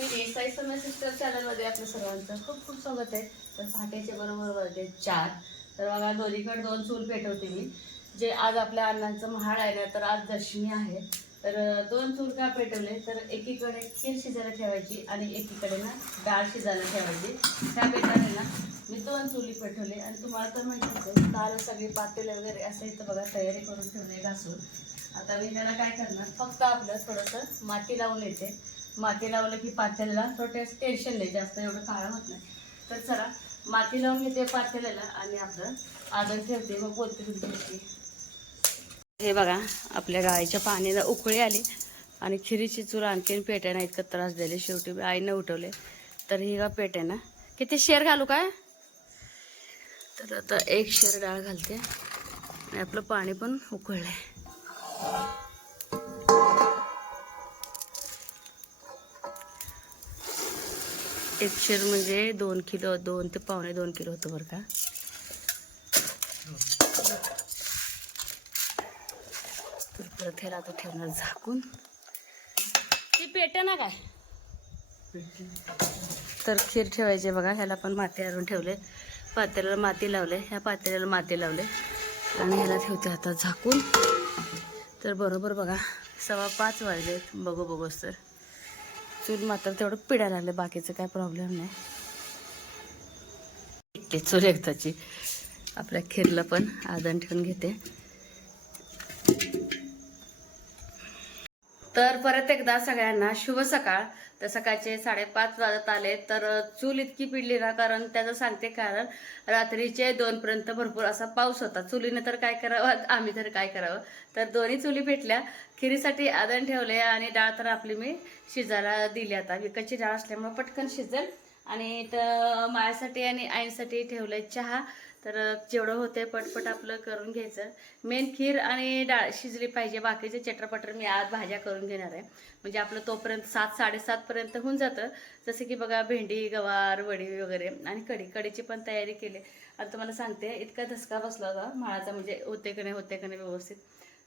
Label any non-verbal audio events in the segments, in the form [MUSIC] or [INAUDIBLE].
अश्विनी साई समय सिस्टर चॅनलमध्ये आपलं सर्वांचं खूप खूप स्वागत आहे. तर पहाटेच्या बरोबर वाजले चार. तर बघा दोन्हीकडे दोन चूल पेटवते मी. जे आज आपल्या अण्णांचं महाळ आहे ना तर आज दशमी आहे. तर दोन चूल का पेटवले? तर एकीकडे खीर शिजायला ठेवायची आणि एकीकडे ना डाळ शिजायला ठेवायची. त्या पेटाने ना मी दोन चुली पेटवले. आणि तुम्हाला तर माहितीच आहे काल सगळी पातेले वगैरे असं इथं बघा तयारी करून ठेवले घासून. आता मी त्याला काय करणार? फक्त आपलं थोडंसं माती लावून येते. माती लावलं की पातेल्याला थोडं टेन्शन नाही जास्त एवढं काळं होत नाही. तर चला माती लावून घेते पातेल्याला आणि आपलं आदर ठेवते. मग बोलते हे बघा आपल्या गाईच्या पाण्याला उकळी आली आणि खिरीची चूर आणखीन पेट्यानं इतकं त्रास दिले शेवटी आईनं उठवले. तर ही का पेट्यानं. किती शेर घालू काय? तर आता एक शेर डाळ घालते. आणि आपलं पाणी पण उकळलं आहे टेक्स्चर म्हणजे दोन किलो दोन ते पावणे दोन किलो होतं बरं का. तर परत ह्याला आता ठेवणार झाकून. ती पेट ना काय? तर खीर ठेवायचे बघा ह्याला पण माती आणून ठेवले. पातेल्याला माती लावले ह्या पातेल्याला माती लावले. आणि ह्याला ठेवते आता झाकून. तर बरोबर बघा सव्वा पाच वाजले बघू बघूस तर चूल मात्र तेवढं पिढ्या लागलं बाकीचं काय प्रॉब्लेम नाही. ते चूल एकदाची आपल्या खीरला पण आदन ठेवून घेते. तर परत एकदा सगळ्यांना शुभ सकाळ. तर सकाळचे साडेपाच वाजत आले तर चूल इतकी पिडली ना कारण त्याचं सांगते कारण रात्रीचे दोनपर्यंत भरपूर असा पाऊस होता. चुलीने तर काय करावं? [LAUGHS] आम्ही तर काय करावं? तर दोन्ही चुली पेटल्या खिरीसाठी आदण ठेवले आणि डाळ तर आपली मी शिजायला दिली आता. विकतची डाळ असल्यामुळे पटकन शिजेल. आणि तर माझ्यासाठी आणि आईसाठी ठेवलंय चहा. तर जेवढं होते पटपट आपलं करून घ्यायचं. मेन खीर आणि डाळ शिजली पाहिजे. बाकीचे चटरपटर मी आज भाज्या करून घेणार आहे. म्हणजे आपलं तोपर्यंत सात साडेसातपर्यंत होऊन जातं. जसं की बघा भेंडी गवार वडी वगैरे आणि कढी. कढीची पण तयारी केली. आता तुम्हाला सांगते इतका धसका बसला होता. माळाचा म्हणजे होते का नाही होते का नाही व्यवस्थित.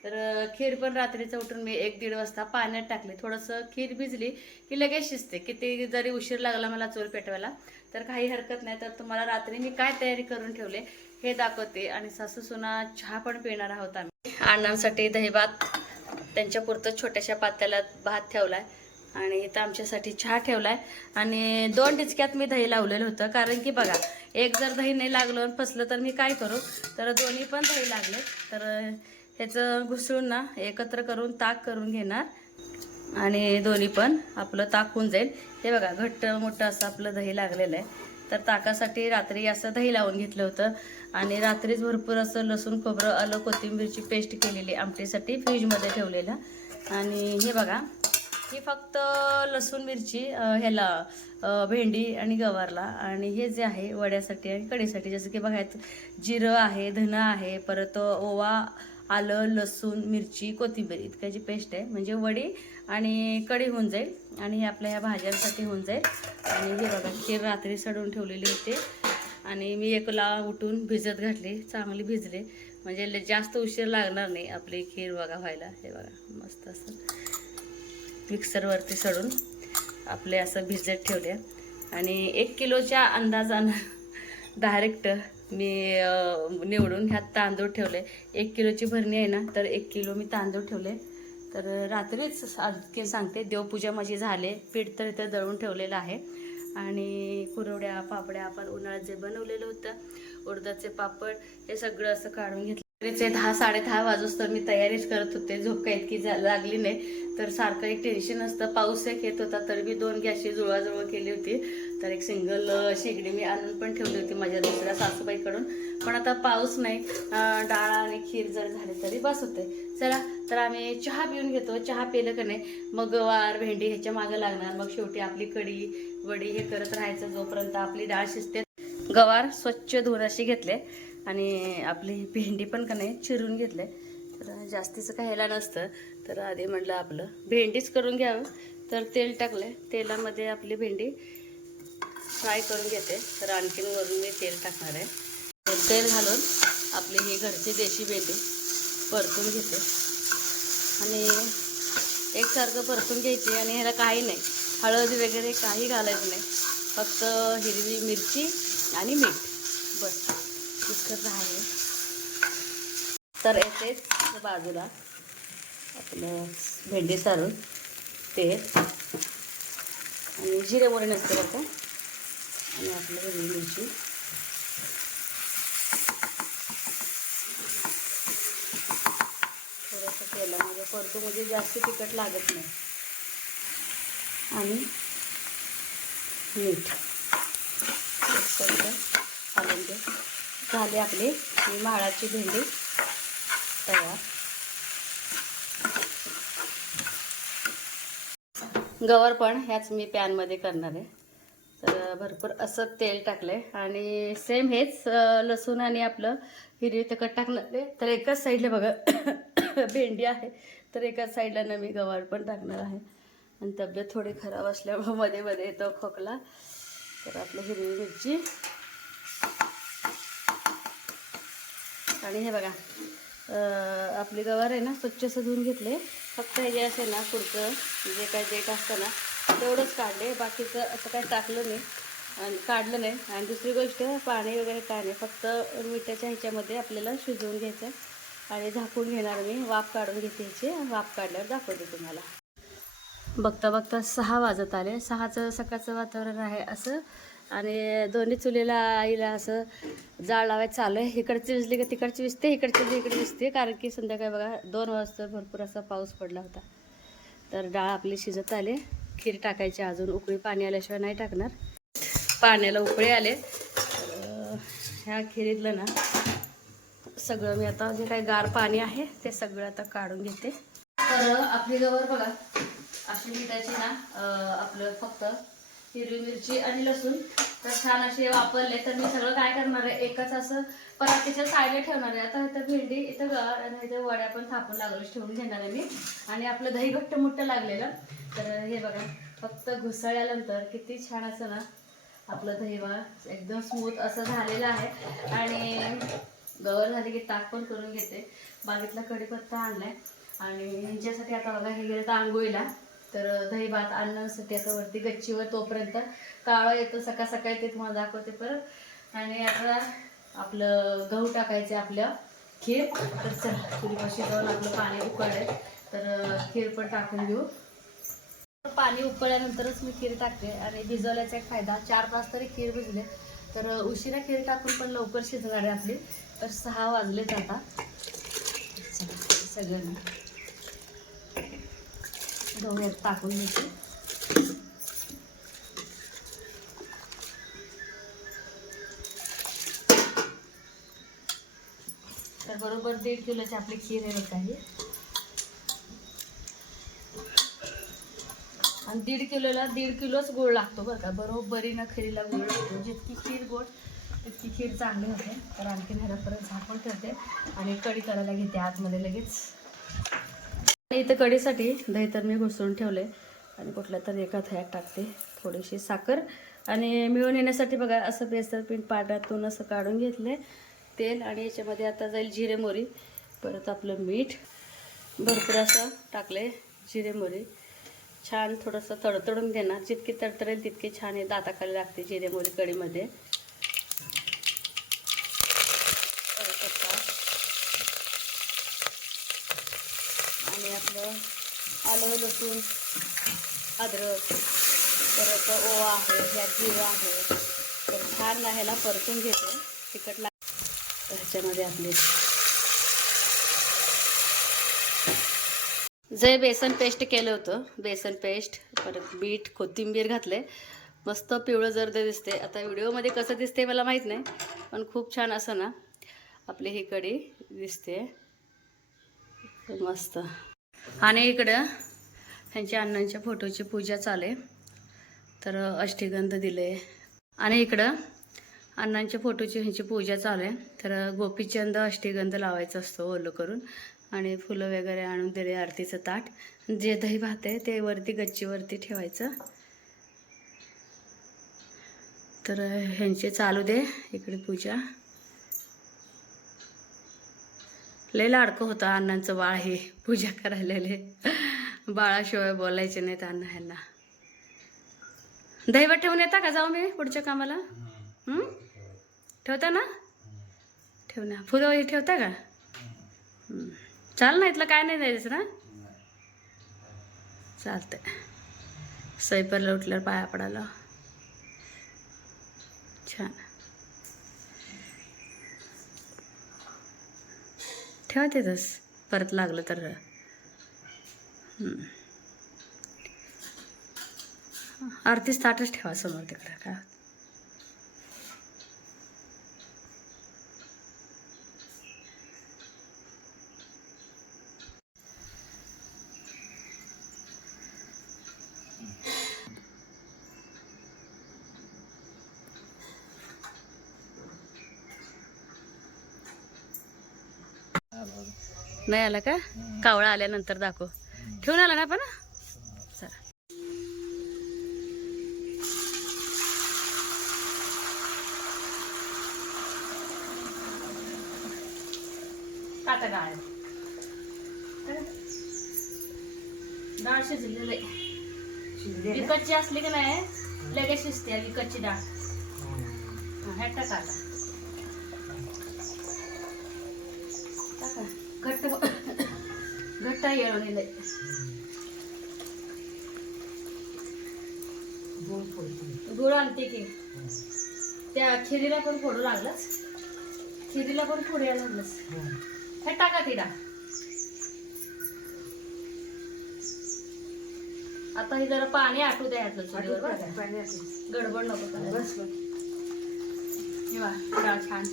तर खीर पण रात्रीचं उठून मी एक दीड वाजता पाण्यात टाकली. थोडंसं खीर भिजली की लगेच शिजते. किती जरी उशीर लागला मला चोर पेटवायला तर काही हरकत नाही. तर तुम्हाला रात्री मी काय तयारी करून ठेवले हे दाखवते आणि सासू सुना चहा पण पिणार आहोत आम्ही. अण्णांसाठी दहीभात त्यांच्या पुरतं छोट्याशा पात्याला भात ठेवलाय आणि इथं आमच्यासाठी चहा ठेवलाय. आणि दोन डिचक्यात मी दही लावलेलं होतं कारण की बघा एक जर दही नाही लागलं आणि फसलं तर मी काय करू? तर दोन्ही पण दही लागले. तर ह्याचं घुसळून ना एकत्र करून ताक करून घेणार. आणि दोन्ही पण आपलं ताक होऊन जाईल. हे बघा घट्ट मोठं असं आपलं दही लागलेलं आहे. तर ताकासाठी रात्री असं दही लावून घेतलं होतं. आणि रात्रीच भरपूर असं लसूण खोबरं आलं कोथिंबीरची पेस्ट केलेली आमटीसाठी फ्रीजमध्ये ठेवलेलं. आणि हे बघा ही फक्त लसूण मिरची ह्याला भेंडी आणि गवारला. आणि हे जे आहे वड्यासाठी आणि कढीसाठी जसं की बघायचं जिरं आहे धनं आहे परत ओवा आलं लसूण मिरची कोथिंबीर इतक्याची पेस्ट आहे. म्हणजे वडी आणि कढी होऊन जाईल. आणि हे आपल्या ह्या भाज्यांसाठी होऊन जाईल. आणि हे बघा खीर रात्री सडून ठेवलेली होती. आणि मी एकला उठून भिजत घातली चांगली भिजले. म्हणजे जास्त उशीर लागणार नाही आपली खीर बघा व्हायला. हे बघा मस्त असं मिक्सरवरती सडून आपले असं भिजत ठेवले. आणि एक किलोच्या अंदाजानं डायरेक्ट मी निवडून ह्यात तांदूळ ठेवले. एक किलोची भरणी आहे ना तर एक किलो मी तांदूळ ठेवले. तर रात्रीच आणखी सांगते देवपूजा माझी झाले पीठ तर इथं दळून ठेवलेलं आहे. आणि कुरवड्या पापड्या आपण उन्हाळ्यात जे बनवलेलं होतं उडदाचे पापड हे सगळं असं काढून घेतलं. रात्रीचे दहा साडे दहा वाजूस तर मी तयारीच करत होते झोपका इतकी जा- लागली नाही. तर सारखं एक टेन्शन असतं. पाऊस एक येत होता तर मी दोन गॅसची जुळवाजुळव केली होती. तर एक सिंगल शेगडी मी आणून पण ठेवली होती माझ्या दुसऱ्या सासूबाईकडून. पण आता पाऊस नाही. डाळ आणि खीर जर झाले तरी बस होते. चला तर आम्ही चहा पिऊन घेतो चहा पिलं का नाही मग गवार भेंडी ह्याच्या मागं लागणार मग शेवटी आपली कढी वडी हे करत राहायचं जोपर्यंत आपली डाळ शिजते. गवार स्वच्छ धुवून अशी घेतले आणि आपली भेंडी पण का नाही चिरून घेतले. तर जास्तीचं काय ह्याला नसतं तर आधी म्हटलं आपलं भेंडीच करून घ्यावं. तर तेल टाकले तेलामध्ये आपली भेंडी फ्राय करून घेते. तर आणखीन वरून मी तेल टाकणार आहे. तेल घालून आपली ही घरची देशी भेंडी. परतून घेते. आणि एकसारखं परतून घ्यायची आणि ह्याला काही नाही. हळद वगैरे काही घालायचं नाही. फक्त हिरवी मिरची आणि मीठ. बस. इतकंच आहे. तर येतेच बाजूला. आपलं भेंडी सारून तेल आणि जिरे मोहरी नसते बघा आणि आपलं हिरवी मिरची थोडंसं तेलामध्ये म्हणजे जास्त तिखट लागत नाही. आणि मीठ. घालून दे झाली आपली ही माळाची भेंडी तयार. गवर पण ह्याच मी पॅनमध्ये करणार आहे. तर भरपूर असं तेल टाकलंय. आणि सेम हेच लसूण आणि आपलं हिरवी तिखट टाकणार आहे. तर एकाच साईडला बघा. [LAUGHS] भेंडी आहे. तर एका साईडला ना मी गवार पण टाकणार आहे. आणि तब्येत थोडी खराब असल्यामुळे मध्ये मध्ये येतो खोकला. तर आपलं हिरवी मिरची. आणि हे बघा आपली गवार आहे ना स्वच्छ सजवून घेतले. फक्त हे जे असेल ना पुढचं जे काय डेट असतं ना तेवढंच काढले. बाकीचं असं काय टाकलं नाही आणि काढलं नाही. आणि दुसरी गोष्ट पाणी वगैरे काय नाही. फक्त मिठाच्या ह्याच्यामध्ये आपल्याला शिजवून घ्यायचं आहे. आणि झाकून घेणार मी. वाफ काढून घेते ह्याची वाफ काढल्यावर दाखवते तुम्हाला. बघता बघता सहा वाजत आले. सहाचं सकाळचं वातावरण आहे असं. आणि दोन्ही चुलीला आईला असं जाळ लावायचं चालू आहे. इकडची विजली का तिकडची विजते इकडची विजली इकडे विजते. कारण की संध्याकाळी बघा दोन वाजता भरपूर असा पाऊस पडला होता. तर डाळ आपली शिजत आले. खीर टाकायची अजून. उकळी पाणी आल्याशिवाय नाही टाकणार. पाण्याला उकळी आले. ह्या खिरीतलं ना सगळं मी आता जे काही गार पाणी आहे ते सगळं आता काढून घेते. तर आपली गवर बघा अशी मिठाची ना आपलं फक्त हिरवी मिरची आणि लसूण. तर छान असे वापरले तर मी सगळं काय करणार आहे एकच असं परातीच्या साईडला ठेवणार आहे. आता इथं भेंडी इथं गवार आणि इथं वड्या पण थापून लागलो ठेवून घेणार आहे मी. आणि आपलं दही घट्ट मोठं लागलेलं. तर हे बघा फक्त घुसळल्यानंतर किती छान असं ना आपलं दहीवा एकदम स्मूथ असं झालेलं आहे. आणि गवर झाली की ताक पण करून घेते. बागेतला कढीपत्ता आणलाय. आणि यांच्यासाठी आता बघा हे गेलं तर आंघोळीला. तर दही भात आणण्यासाठी आता वरती गच्चीवर तोपर्यंत. काळं येतं सकाळ सकाळी ते तुम्हाला दाखवते परत. आणि आता आपलं गहू टाकायचे आपलं खीर. तर चला तुरीपाशी जाऊन आपलं पाणी उकळेल तर खीर पण टाकून घेऊ. पाणी उकळल्यानंतरच मी खीर टाकते. आणि भिजवल्याचा एक फायदा चार तास तरी खीर भिजले. तर उशिरा खीर टाकून पण लवकर शिजणार आहे आपली. तर सहा वाजलेत आता. सगळ्यांना. सगळं टाकून घेते. तर बरोबर दीड किलोची आपली खीर आहे काही आणि दीड किलोला दीड किलोच गोळ लागतो बरं का. बरोबरीनं खिरीला गोळ लागतो. जितकी खीर गोड तितकी खीर चांगली होते. तर आणखी घरापर्यंत झाकून ठेवते आणि कढी करायला घेते आतमध्ये लगेच. आणि इथं कढीसाठी दही तर मी घुसळून ठेवले आणि कुठल्या तरी एका थयात टाकते थोडीशी साखर. आणि मिळून येण्यासाठी बघा असं बेसन पीठ पाण्यातून असं काढून घेतले तेल आणि याच्यामध्ये आता जाईल जिरे मोरी परत आपलं मीठ. भरपूर असं टाकले जिरे मोरी छान थोडंसं तडतडून देणार जितकी तडतडेल तितकी छान हे दाताखाली लागते जिरे मोरी कढीमध्ये आणि आपलं आलं लसूण अद्रक परत ओवा आहे ह्या जिरं आहे. तर छान ना ह्याला परतून घेतो. तिखट लाग ह्याच्यामध्ये आपले जे बेसन पेस्ट केलं होतं बेसन पेस्ट परत बीट कोथिंबीर घातले मस्त पिवळं जर्द दिसते आता व्हिडिओमध्ये कसं दिसते मला माहीत नाही पण खूप छान असं ना आपली ही कढी दिसते. मस्त. आणि इकडं ह्यांच्या अण्णांच्या फोटोची पूजा चाले आहे. तर अष्टीगंध दिले आणि इकडं अण्णांच्या फोटोची ह्यांची पूजा चालू आहे. तर गोपीचंद अष्टीगंध लावायचा असतो ओलं करून. आणि फुलं वगैरे आणून दिले आरतीचं ताट. जे दही भात आहे ते वरती गच्चीवरती ठेवायचं. तर ह्यांचे चालू दे इकडे पूजा. लय लाडकं होतं अण्णांचं बाळ हे पूजा करायला बाळाशिवाय बोलायचे नाहीत अण्णा ह्यांना. दहीभात ठेवून येता का? जाऊ मी पुढच्या कामाला. ठेवता ना? ठेव ना. फुलं ठेवता का? चाल ना इथलं काय नाही द्यायचं ना? चालतंय. सैपरला उठल्यावर पाया पडायला. छान. ठेवा तिथंच परत लागलं तर. हं. आरतीच ताटच ठेवा समोर तिकडं काय नाही आला का? कावळा आल्यानंतर दाखव. ठेवून आला ना पण? डाळ डाळ शिजलेली. विकतची असली की नाही लगेच शिजते विकतची डाळ. हा, ह्यात टाका आता टाका घट्ट घट्ट येळवलेलं आहे गुळ आणते की. त्या खिरीला पण फोडू लागलंच खिरीला पण फोडू यायला लागलंच हे टाका तिला आता हे जरा पाणी आटू द्या चुलीवर का? गडबड नको वा, डाळ छान.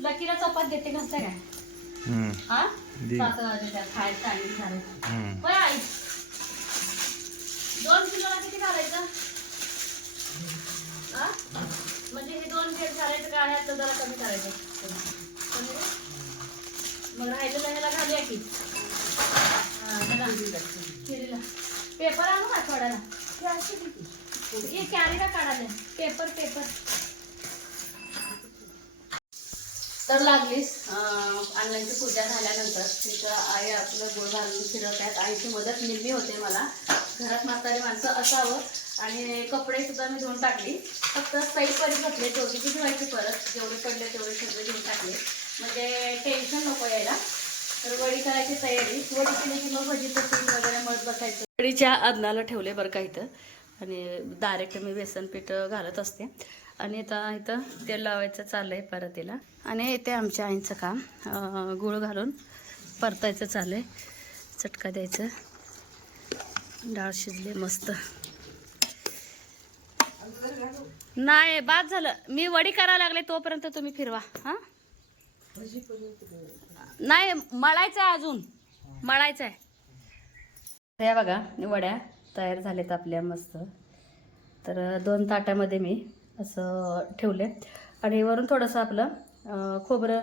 लकीला चपात घेते घालता काय. हा? खायचं झालं हम्म. होय आई? दोन किलोला किती घालायचं? हा? म्हणजे हे दोन घालायचं का? जरा कमी करायचं? मग राहिलेलं ह्याला घालूया की. हा. खिरीला पेपर आणू ना थोड्याला? हे कॅरीला काढाले पेपर पेपर तर लागलीस अण्णांची पूजा झाल्यानंतर तिथं आई आपलं गोळ घालून फिरत आहेत. आईची मदत निम्मी होते मला. घरात म्हातारी माणसं असावं आणि कपडे सुद्धा मी धुवून टाकली. फक्त सई परी घातले दोघीची धुवायची परत. जेवढे पडले तेवढे सगळे धुवून टाकले. म्हणजे टेन्शन नको यायला. तर वडी करायची तयारी. वडी केली की मग भजीचं पीठ वगैरे मळत बसायचं. वडीच्या अदनाला ठेवले बरं का इथं. आणि डायरेक्ट मी बेसन पीठ घालत असते. आणि आता इथं तेल लावायचं चाललंय परतीला आणि इथे आमच्या आईचं काम. गुळ गूळ घालून परतायचं चाललंय. चटका द्यायचं. डाळ शिजली मस्त. नाही बाद झालं. मी वडी करायला लागले तोपर्यंत तुम्ही फिरवा. हां? नाही मळायचं आहे अजून. मळायचं आहे. या बघा वड्या तयार झाल्यात आपल्या मस्त. तर दोन ताटामध्ये मी असं ठेवले आणि वरून थोडंसं आपलं खोबरं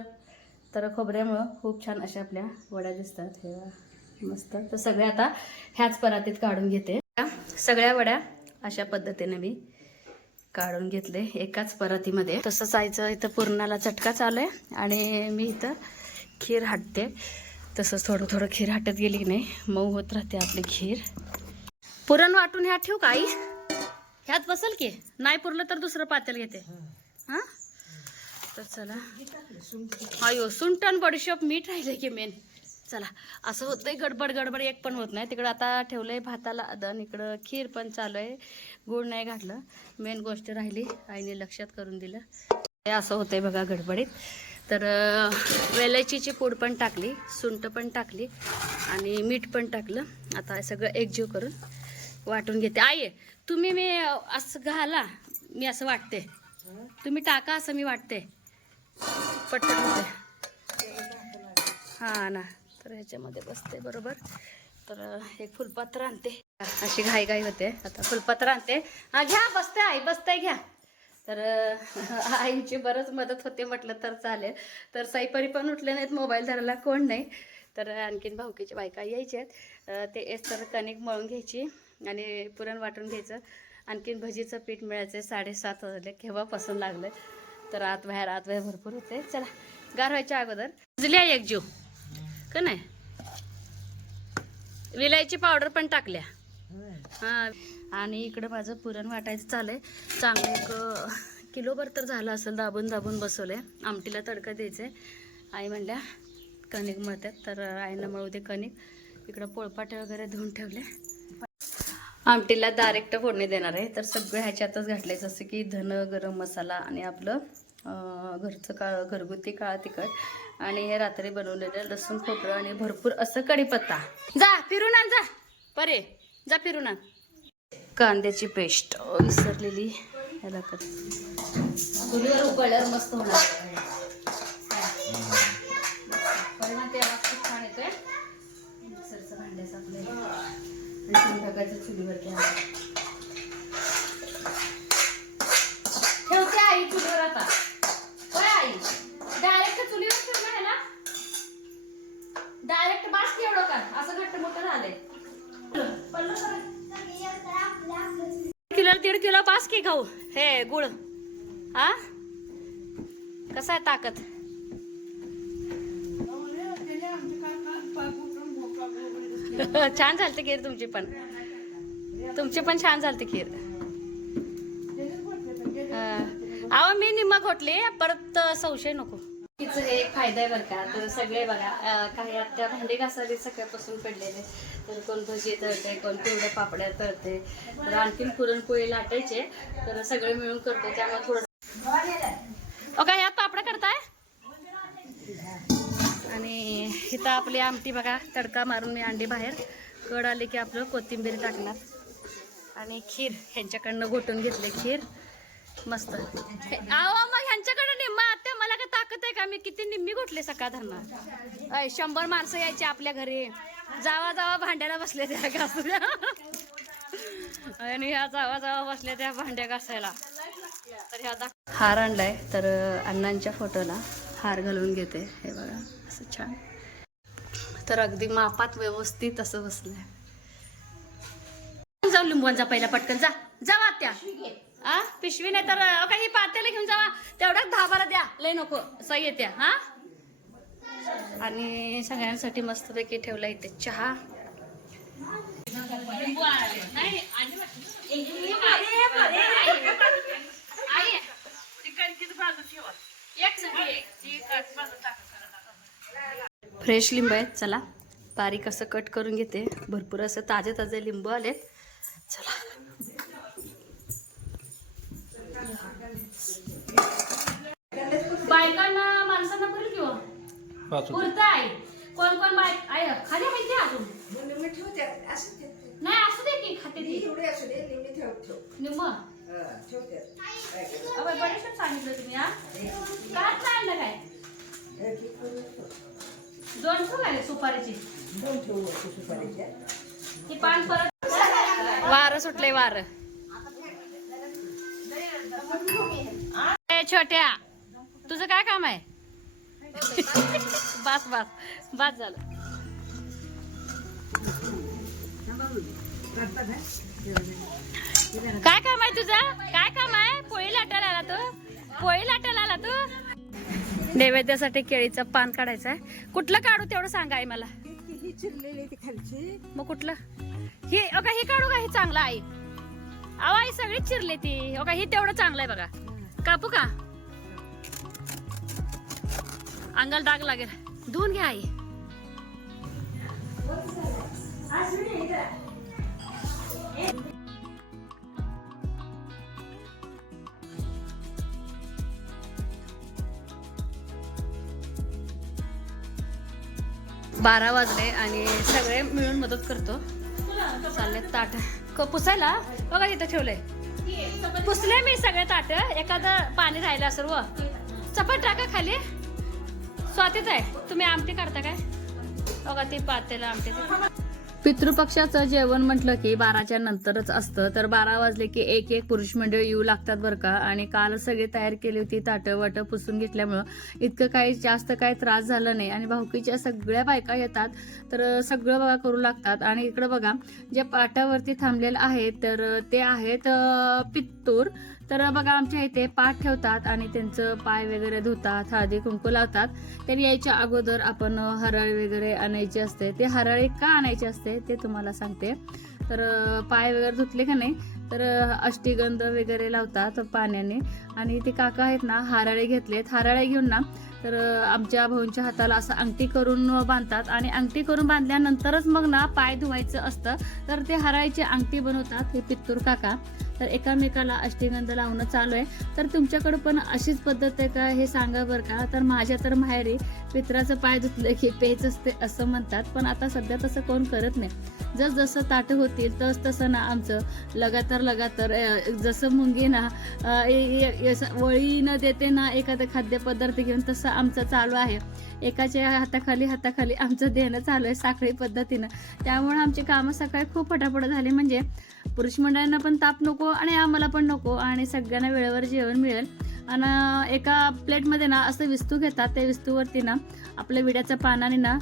तर खोबऱ्यामुळं खूप छान अशा आपल्या वड्या दिसतात. हे मस्त. तर सगळ्या आता ह्याच परातीत काढून घेते. सगळ्या वड्या अशा पद्धतीने मी काढून घेतले एकाच परातीमध्ये. तसंच जायचं इथं पूर्णाला चटका चालू आहे आणि मी इथं खीर हाटते. तसंच थोडं थोडं खीर हाटत गेली की नाही मऊ होत राहते आपली खीर. पुरण वाटून ह्या ठेवू का आई? ह्यात बसल की नाही पुरलं तर दुसरं पातेल घेते. हां? तर चला. अयो सुंटन बडीशॉप मीठ राहिलं की मेन चला असं होतंय गडबड गडबड एक पण होत नाही. तिकडं आता ठेवलंय भाताला अदन इकडं खीर पण चालू आहे. गुळ नाही घातलं. मेन गोष्ट राहिली. आईने लक्षात करून दिलं. हे असं होतंय बघा गडबडीत. तर वेलायचीची पूड पण टाकली सुंट पण टाकली आणि मीठ पण टाकलं. आता सगळं एकजीव करून वाटून घेते. आई तुम्ही मी असं घाला मी असं वाटते. तुम्ही टाका असं मी वाटते. पटकन होते. हा ना तर ह्याच्यामध्ये बसते बरोबर. तर एक फुलपात्र आणते. अशी घाई घाई होते. आता फुलपात्र आणते. हा घ्या बसते आई बसते घ्या. तर आईची बरंच मदत होते म्हटलं तर चालेल. तर साईपरी पण उठले नाहीत मोबाईल धरायला कोण नाही. तर आणखीन भाऊकीच्या बायका यायच्या आहेत ते एस तर कणिक मळून घ्यायची. आणि पुरण वाटून घ्यायचं. आणखीन भजीचं पीठ मिळायचं साडेसात वाजले केव्हापासून लागलं तर आत बाहेर आत बाहेर भरपूर होते. चला गार व्हायच्या अगोदर. भिजली आहे एक जीव. का नाही? विलायची पावडर पण टाकल्या. हा. आणि इकडं माझं पुरण वाटायचं चाललंय. चांगलं एक किलोभर तर झालं असेल दाबून दाबून बसवलं आहे आमटीला तडका आहे आई म्हणल्या कणिक मळतात. तर आईनं मळू दे कणिक. इकडं पोळपाटे वगैरे धुवून ठेवले. आमटीला डायरेक्ट फोडणी देणार आहे. तर सगळं ह्याच्यातच घातले जसं की धन गरम मसाला आणि आपलं घरचं काळ घरगुती काळा तिखट. आणि हे रात्री बनवलेलं लसूण खोबरं आणि भरपूर असं कढीपत्ता जा फिरून आण जा. परे जा फिरून आण. कांद्याची पेस्ट विसरलेली. याला कर उकळल्यावर मस्त होणार परिणाम तेव्हा खूप छान येतोय मिक्सरचं भांड्याचं आपलं आणि संध्याकाळचं चुलीवर ठेवते आई चुलीवर आता. होय आई? डायरेक्ट चुलीवर ठेवलं आहे ना? डायरेक्ट बास की एवढं का? असं घट्ट मोठं झालंय. किलो दीड किलो बास की खाऊ हे गुळ. हा? कसा आहे ताकद? [LAUGHS] छान झालते खीर तुमची पण. तुमची पण छान झालते खीर. अहो मी निम्मा घोटली परत संशय नको. तिचं हे एक फायदा आहे बरं का तर सगळे बघा काही आत्या भांडी घासावी सकाळपासून पडलेले. तर कोण भजी तळते कोण पिवड्या पापड्या तळते तर आणखीन पुरणपोळी लाटायचे तर सगळे मिळून करतो त्यामुळे थोडं ओका ह्यात पापड्या करताय? आणि इथं आपली आमटी बघा तडका मारून मी अंडी बाहेर. कड आले की आपलं कोथिंबीर टाकणार. आणि खीर ह्यांच्याकडनं घोटून घेतले खीर. मस्त. हे- अहो मग ह्यांच्याकडे निम्मा आत्या मला काय ताकद आहे का? मी किती निम्मी घोटले सकाळ धरणार अय शंभर माणसं यायची आपल्या घरी. जावा जावा भांड्याला बसले त्या घासूया आणि ह्या जावा जावा बसल्या त्या भांड्या घासायला. तर ह्या हार आणलाय. तर अण्णांच्या फोटोला हार घालून घेते. हे बघा असं छान. तर अगदी मापात व्यवस्थित असं बसलंय. जाऊ लिंबूंचा पहिला पटकन. जा. जावा त्या. आ? पिशवी नाही तर काही पातेला घेऊन जावा. तेवढ्याच दहा बारा द्या. लय नको. सही येत्या हा? आणि सगळ्यांसाठी मस्तपैकी ठेवला इथे चहा. फ्रेश लिंब आहेत. चला. बारीक असं कट करून घेते. भरपूर असं ताजे ताजे लिंबू आलेत. बायकांना माणसांना पुरेल किंवा? पुरतं आहे. कोण कोण बाय आहे? खाली माहिती अजून. नाही असू दे की खाते ती. निम्म अबे, बरेचसे सांगितलं तुम्ही हा. काय? नाही आणलं काय दोन ठेव आहे सुपारीची. ती पान परत वार सुटले वार. छोट्या तुझं काय काम आहे? बस बस बस झालं. काय काम आहे तुझं? काय काम आहे? पोळी लाटायला आला तू? पोळी लाटायला आला तू? नैवेद्यासाठी केळीचं पान काढायचं आहे कुठलं काढू तेवढं सांगा आई मला. मग कुठलं? हे अगं हे काढू का? हे चांगलं आई अहो आई सगळीच चिरले ती. अगं हे तेवढं चांगलं आहे बघा. कापू का? अंगाला डाग लागेल. धुवून घ्या आई. बारा वाजले आणि सगळे मिळून मदत करतो. चालले ताट. क पुसायला? बघा तिथं ठेवलंय. पुसले मी सगळे ताट. एखादं पाणी राहिलं सर्व व. टाका खाली. स्वातीच आहे. तुम्ही आमटी काढता काय? बघा ती पातेला आमटी. पितृपक्षाचं जेवण म्हटलं की बाराच्या नंतरच असतं. तर बारा वाजले की एक एक पुरुष मंडळ येऊ लागतात बरं का? आणि काल सगळी तयार केली होती ताटं वाटं पुसून घेतल्यामुळं. इतकं काही जास्त काही त्रास झाला नाही आणि भाऊकीच्या सगळ्या बायका येतात. तर सगळं बघा करू लागतात. आणि इकडं बघा जे पाटावरती थांबलेलं आहे तर ते आहेत पित तूर. तर बघा आमच्या इथे पाठ ठेवतात आणि त्यांचं पाय वगैरे धुतात हळदी कुंकू लावतात. तर यायच्या अगोदर आपण हराळी वगैरे आणायची असते. ते हराळी का आणायची असते ते तुम्हाला सांगते. तर पाय वगैरे धुतले का नाही तर अष्टीगंध वगैरे लावतात पाण्याने. आणि ते काका आहेत ना हाराळे घेतलेत. हाराळे घेऊन ना तर आमच्या भाऊंच्या हाताला असं अंगठी करून बांधतात. आणि अंगठी करून बांधल्यानंतरच मग ना पाय धुवायचं असतं. तर ते हराळीची अंगठी बनवतात हे पित्तूर काका. तर एकामेकाला अष्टीगंध लावणं चालू आहे. तर तुमच्याकडं पण अशीच पद्धत आहे का? हे सांगा बरं का? तर माझ्या तर माहेरी पित्राचं पाय धुतलं की पेच असते असं म्हणतात पण आता सध्या तसं कोण करत नाही. जस जसं ताटं होतील तस तसं ना आमचं. लगातार लगातार जसं मुंगी ना ए- वळी न देते ना एखादा खाद्यपदार्थ घेऊन तसं आमचं चालू आहे. एकाच्या हाताखाली हाताखाली आमचं देणं चालू आहे साखळी पद्धतीनं. त्यामुळे आमची कामं सकाळी खूप फटाफट झाली. म्हणजे पुरुष मंडळांना पण ताप नको आणि आम्हाला पण नको आणि सगळ्यांना वेळेवर जेवण मिळेल. आणि एका प्लेटमध्ये ना असं विस्तू घेतात. त्या विस्तूवरती ना आपल्या विड्याच्या पानाने ना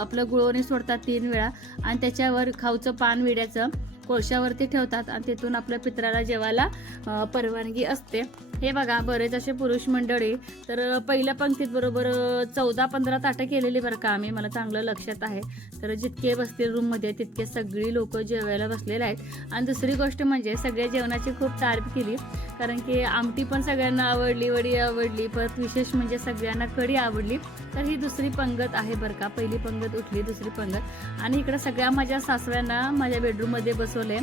आपलं गुळवणी सोडतात तीन वेळा. आणि त्याच्यावर खाऊचं पान विड्याचं कोळशावरती ठेवतात. आणि तिथून आपल्या पित्राला जेवायला परवानगी असते. हे बघा बरेच असे पुरुष मंडळी. तर पहिल्या पंक्तीत बरोबर चौदा पंधरा ताटं केलेली बरं का आम्ही मला चांगलं लक्षात आहे. तर जितके बसतील रूममध्ये तितके सगळी लोक जेवायला बसलेले आहेत. आणि दुसरी गोष्ट म्हणजे सगळ्या जेवणाची खूप तारीफ केली. कारण की आमटी पण सगळ्यांना आवडली वडी आवडली परत विशेष म्हणजे सगळ्यांना कढी आवडली. तर ही दुसरी पंगत आहे बरं का. पहिली पंगत उठली दुसरी पंगत. आणि इकडं सगळ्या माझ्या सासऱ्यांना माझ्या बेडरूममध्ये बसवले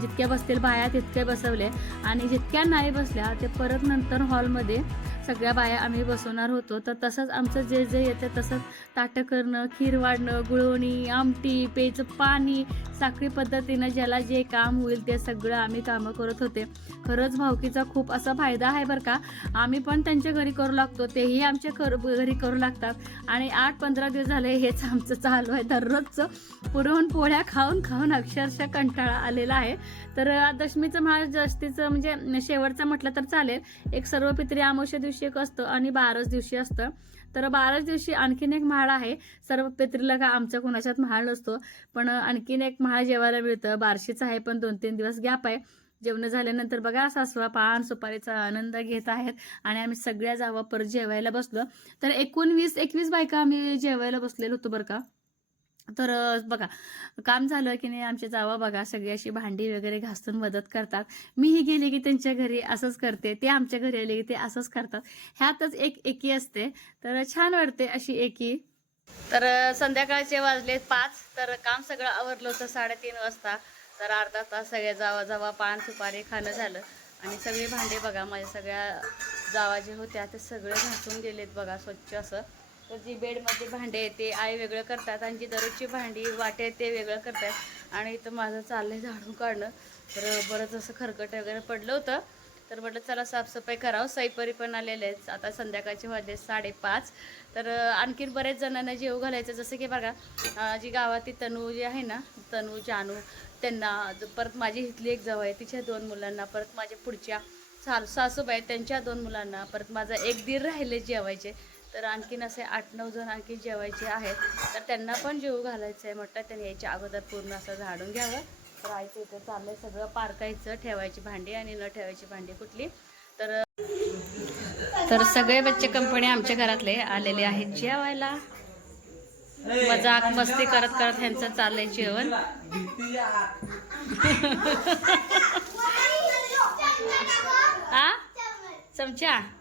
जितक्या बसतील बाया तितक्या बसवले आणि जितक्या नाही बसल्या ते परत नंतर हॉलमध्ये सगळ्या बाया आम्ही बसवणार होतो. तर तसंच आमचं जे जे येतं तसंच ताटं करणं खीर वाढणं गुळवणी आमटी पेचं पाणी साखळी पद्धतीनं ज्याला जे काम होईल ते सगळं आम्ही कामं करत होते. खरंच भावकीचा खूप असा फायदा आहे बरं का. आम्ही पण त्यांच्या घरी करू लागतो तेही आमच्या कर घरी करू लागतात. आणि आठ पंधरा दिवस झाले हेच आमचं चालू आहे. दररोजचं पुरवून पोळ्या खाऊन खाऊन अक्षरशः कंटाळा आलेला आहे. तर दशमीचं महाळ जास्तीचं म्हणजे शेवटचं म्हटलं तर चालेल. एक सर्व पित्री अमावस्या दिवशी एक असतं आणि बाराच दिवशी असतं. तर बाराच दिवशी आणखीन एक महाळ आहे. सर्व पित्रीला का आमच्या कोणाच्यात महाळ नसतो. पण आणखीन एक महाळ जेवायला मिळतं. बारशीचं आहे पण दोन तीन दिवस गॅप आहे. जेवण झाल्यानंतर बघा सासवा पान सुपारीचा आनंद घेत आहेत आणि आम्ही सगळ्या जावा परत जेवायला बसलो. तर एकूण वीस एकवीस बायका आम्ही जेवायला बसलेलो होतो बरं का? तर बघा काम झालं की नाही आमच्या जावा बघा सगळी अशी भांडी वगैरे घासून मदत करतात. मीही गेले की त्यांच्या घरी असंच करते ते आमच्या घरी आले की ते असंच करतात. ह्यातच एक एकी असते. तर छान वाटते अशी एकी. तर संध्याकाळचे वाजले पाच तर काम सगळं आवरलं होतं साडेतीन वाजता. तर अर्धा तास सगळ्या जावा जावा पान सुपारी खाणं झालं. आणि सगळे भांडे बघा माझ्या सगळ्या जावा जे होत्या ते सगळे घासून गेलेत बघा स्वच्छ असं. तर जी बेडमध्ये भांडे आहेत ते आई वेगळं करतात आणि जी दररोजची भांडी वाटे आहेत ते वेगळं करतात. आणि इथं माझं चाललंय झाडून काढणं. तर बरंच असं खरकट वगैरे पडलं होतं. तर म्हटलं चला साफसफाई करावं. सैपरी पण आलेले आहेत. आता संध्याकाळचे वाजले साडेपाच. तर आणखीन बरेच जणांना जेव घालायचं जसं की बघा जी गावातील तनू जी आहे ना तनू जानू त्यांना परत माझी इथली एक जाऊ आहे. तिच्या दोन मुलांना परत माझ्या पुढच्या सासू सासूबाई त्यांच्या दोन मुलांना परत माझा एक दीर राहिले जेवायचे. तर आणखीन असे आठ नऊ जण आणखी जेवायचे आहेत. तर त्यांना पण जेवू घालायचं आहे म्हटलं त्यांनी यायच्या अगोदर पूर्ण असं झाडून घ्यावं. तर इथं चाललं आहे सगळं पारकायचं ठेवायची भांडी आणि न ठेवायची भांडी कुठली. तर तर सगळे बच्चे कंपनी आमच्या घरातले आलेले आहेत जेवायला. मजाक मस्ती करत करत ह्यांचं चाललंय जेवण. [LAUGHS] आ? चमचा?